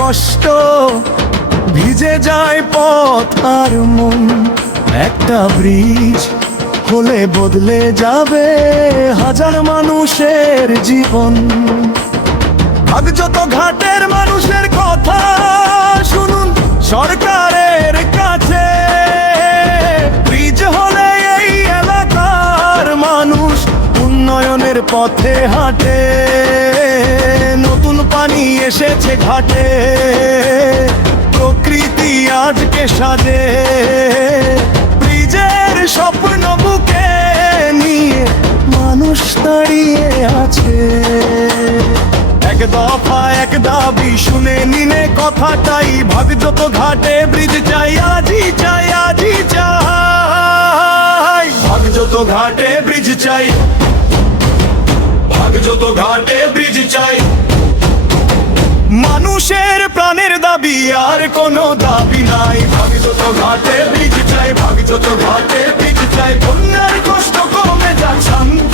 কষ্ট, ভিজে যায় পথ আর মন। একটা ব্রিজ হলে বদলে যাবে হাজার মানুষের জীবন। ভাগ যত ঘাটের মানুষের কথা শুনুন সরকারের কাছে। ব্রিজ হলে এই এলাকার মানুষ উন্নয়নের পথে হাঁটে। নতুন পানি এসেছে ঘাটে, প্রকৃতি আজকে সাজে। ব্রিজের স্বপ্ন বুকে নিয়ে মানুষ দাঁড়িয়ে আছে। এক দফা এক দাবি শুনে নিনে কথাটাই, ভাগ যত ঘাটে ব্রিজ চাই, আজই চাই, আজই চাই। ভাগ যত ঘাটে ব্রিজ চাই, ভাগ যত ঘাটে ব্রিজ চাই। মানুষের প্রাণের দাবি আর কোনো দাবি নাই। ভাগ যত ঘাটে ব্রিজ চাই, ভাগ যত ঘাটে ব্রিজ চাই। বন্যার কষ্ট কমে যাক, শান্তি